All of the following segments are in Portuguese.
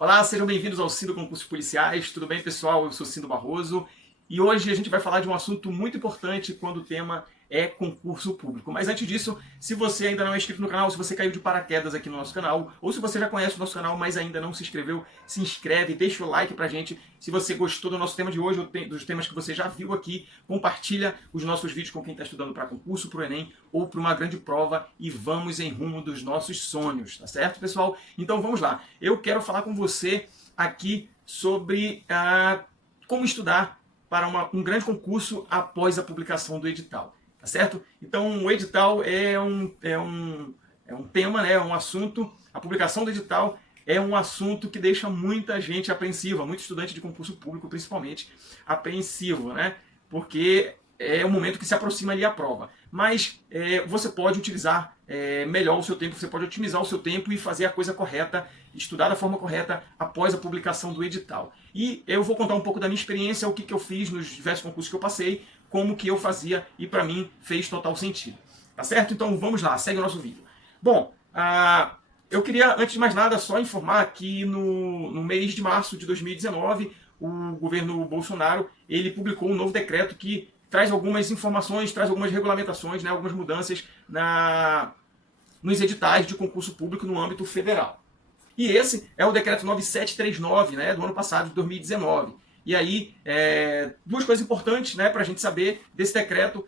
Olá, sejam bem-vindos ao Cindo Concursos Policiais. Tudo bem, pessoal? Eu sou Cindo Barroso e hoje a gente vai falar de um assunto muito importante quando o tema é concurso público. Mas antes disso, se você ainda não é inscrito no canal, se você caiu de paraquedas aqui no nosso canal, ou se você já conhece o nosso canal, mas ainda não se inscreveu, se inscreve, deixa o like pra gente. Se você gostou do nosso tema de hoje, ou dos temas que você já viu aqui, compartilha os nossos vídeos com quem está estudando para concurso, para o Enem ou para uma grande prova e vamos em rumo dos nossos sonhos, tá certo, pessoal? Então vamos lá. Eu quero falar com você aqui sobre como estudar para um grande concurso após a publicação do edital. Tá certo? Então o edital é um tema, né? É um assunto, a publicação do edital é um assunto que deixa muita gente apreensiva, muito estudante de concurso público principalmente apreensivo, né? Porque é o momento que se aproxima ali a prova. Mas você pode utilizar melhor o seu tempo, você pode otimizar o seu tempo e fazer a coisa correta, estudar da forma correta após a publicação do edital. E eu vou contar um pouco da minha experiência, o que eu fiz nos diversos concursos que eu passei, como que eu fazia e para mim fez total sentido. Tá certo? Então vamos lá, segue o nosso vídeo. Bom, eu queria, antes de mais nada, só informar que no mês de março de 2019, o governo Bolsonaro ele publicou um novo decreto que traz algumas informações, traz algumas regulamentações, né, algumas mudanças nos editais de concurso público no âmbito federal. E esse é o decreto 9739, né, do ano passado, de 2019. E aí, duas coisas importantes, né, para a gente saber desse decreto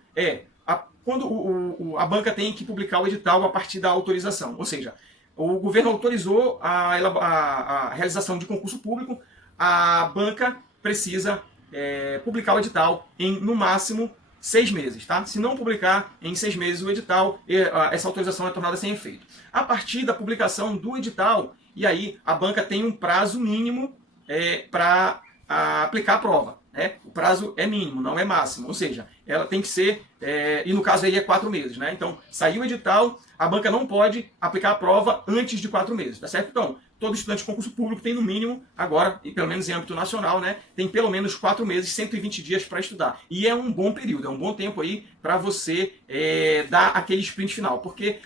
quando a banca tem que publicar o edital a partir da autorização. Ou seja, o governo autorizou a realização de concurso público, a banca precisa publicar o edital em, no máximo, 6 meses. Tá? Se não publicar em 6 meses o edital, essa autorização é tornada sem efeito. A partir da publicação do edital, e aí a banca tem um prazo mínimo para aplicar a prova. Né? O prazo é mínimo, não é máximo. Ou seja, ela tem que ser, e no caso aí é 4 meses. Né? Então, saiu o edital, a banca não pode aplicar a prova antes de 4 meses. Tá certo? Então, todo estudante de concurso público tem no mínimo, agora, e pelo menos em âmbito nacional, né, tem pelo menos 4 meses, 120 dias para estudar. E é um bom período, é um bom tempo aí para você dar aquele sprint final. Porque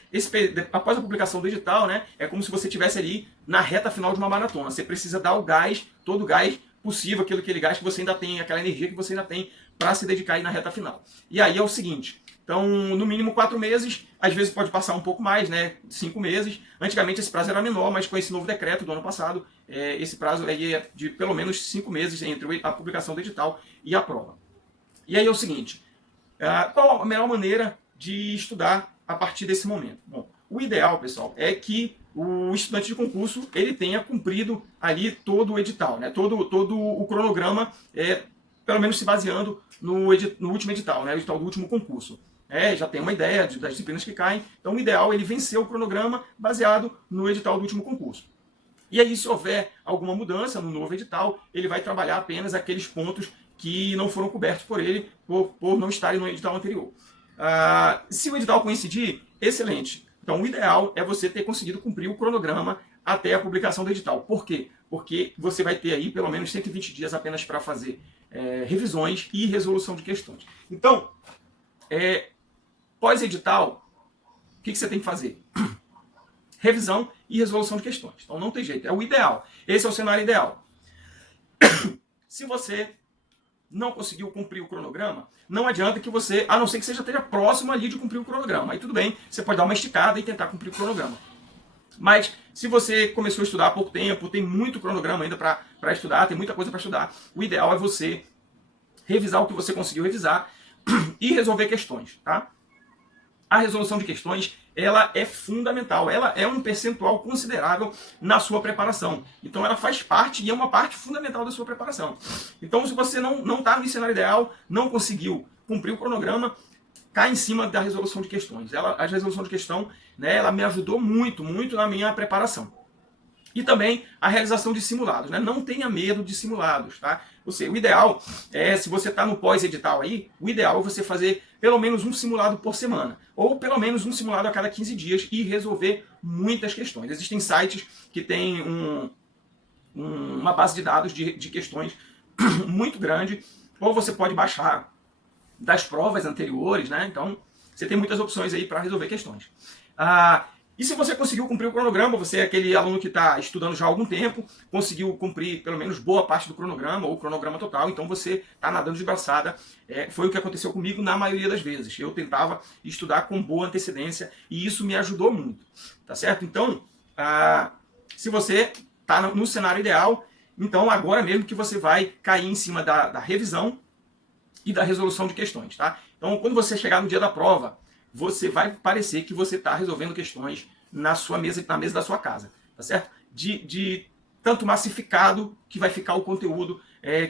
após a publicação do edital, né, é como se você estivesse ali na reta final de uma maratona. Você precisa dar o gás, todo o gás possível, aquele gás que você ainda tem, aquela energia que você ainda tem para se dedicar aí na reta final. E aí é o seguinte, então no mínimo 4 meses, às vezes pode passar um pouco mais, né, 5 meses. Antigamente esse prazo era menor, mas com esse novo decreto do ano passado, esse prazo é de pelo menos 5 meses entre a publicação do edital e a prova. E aí é o seguinte, qual a melhor maneira de estudar a partir desse momento? Bom, o ideal, pessoal, é que o estudante de concurso ele tenha cumprido ali todo o edital, né? todo o cronograma, pelo menos se baseando no último edital, né? O edital do último concurso. Já tem uma ideia das disciplinas que caem, então o ideal é ele vencer o cronograma baseado no edital do último concurso. E aí, se houver alguma mudança no novo edital, ele vai trabalhar apenas aqueles pontos que não foram cobertos por ele, por não estarem no edital anterior. Se o edital coincidir, excelente. Então, o ideal é você ter conseguido cumprir o cronograma até a publicação do edital. Por quê? Porque você vai ter aí pelo menos 120 dias apenas para fazer revisões e resolução de questões. Então, pós-edital, o que você tem que fazer? Revisão e resolução de questões. Então, não tem jeito. É o ideal. Esse é o cenário ideal. Se você não conseguiu cumprir o cronograma, não adianta que você, a não ser que você já esteja próximo ali de cumprir o cronograma. Aí tudo bem, você pode dar uma esticada e tentar cumprir o cronograma. Mas se você começou a estudar há pouco tempo, tem muito cronograma ainda para estudar, tem muita coisa para estudar, o ideal é você revisar o que você conseguiu revisar e resolver questões. Tá? A resolução de questões, ela é fundamental, ela é um percentual considerável na sua preparação. Então ela faz parte e é uma parte fundamental da sua preparação. Então se você não está no cenário ideal, não conseguiu cumprir o cronograma, cai em cima da resolução de questões. A resolução de questão, né, ela me ajudou muito, muito na minha preparação. E também a realização de simulados. Né? Não tenha medo de simulados. Tá? Ou seja, o ideal é, se você está no pós-edital aí, o ideal é você fazer pelo menos um simulado por semana. Ou pelo menos um simulado a cada 15 dias e resolver muitas questões. Existem sites que têm uma base de dados de questões muito grande. Ou você pode baixar das provas anteriores. Né? Então, você tem muitas opções aí para resolver questões. E se você conseguiu cumprir o cronograma, você é aquele aluno que está estudando já há algum tempo, conseguiu cumprir pelo menos boa parte do cronograma, ou o cronograma total, então você está nadando de braçada. Foi o que aconteceu comigo na maioria das vezes. Eu tentava estudar com boa antecedência e isso me ajudou muito, tá certo? Então, se você está no cenário ideal, então agora mesmo que você vai cair em cima da revisão e da resolução de questões, tá? Então, quando você chegar no dia da prova, você vai parecer que você está resolvendo questões na sua mesa, na mesa da sua casa, tá certo? De tanto massificado que vai ficar o conteúdo,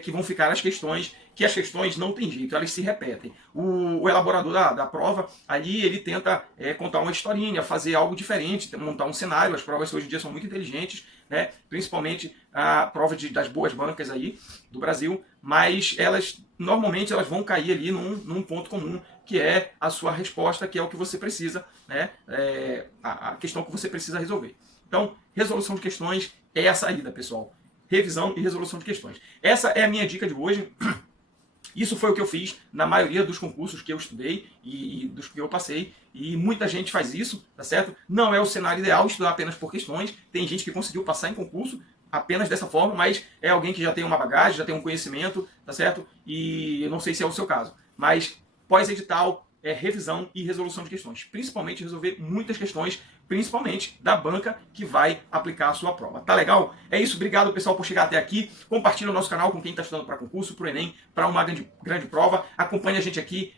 que vão ficar as questões, que as questões não tem jeito, elas se repetem. O elaborador da prova, ali ele tenta contar uma historinha, fazer algo diferente, montar um cenário. As provas hoje em dia são muito inteligentes, né? Principalmente a prova das boas bancas aí do Brasil, mas elas normalmente elas vão cair ali num ponto comum, que é a sua resposta, que é o que você precisa, né? A questão que você precisa resolver. Então, resolução de questões é a saída, pessoal. Revisão e resolução de questões. Essa é a minha dica de hoje. Isso foi o que eu fiz na maioria dos concursos que eu estudei e dos que eu passei. E muita gente faz isso, tá certo? Não é o cenário ideal estudar apenas por questões. Tem gente que conseguiu passar em concurso apenas dessa forma, mas é alguém que já tem uma bagagem, já tem um conhecimento, tá certo? E eu não sei se é o seu caso. Mas pós-edital é revisão e resolução de questões. Principalmente resolver muitas questões, principalmente da banca que vai aplicar a sua prova. Tá legal? É isso. Obrigado, pessoal, por chegar até aqui. Compartilha o nosso canal com quem está estudando para concurso, para o Enem, para uma grande prova. Acompanhe a gente aqui,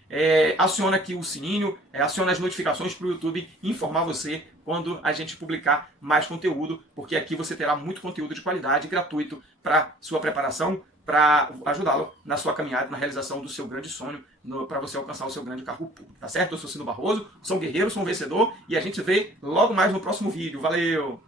aciona aqui o sininho, aciona as notificações para o YouTube informar você quando a gente publicar mais conteúdo, porque aqui você terá muito conteúdo de qualidade, gratuito, para sua preparação, para ajudá-lo na sua caminhada, na realização do seu grande sonho, para você alcançar o seu grande cargo público, tá certo? Eu sou Cino Barroso, sou um guerreiro, sou um vencedor, e a gente se vê logo mais no próximo vídeo. Valeu!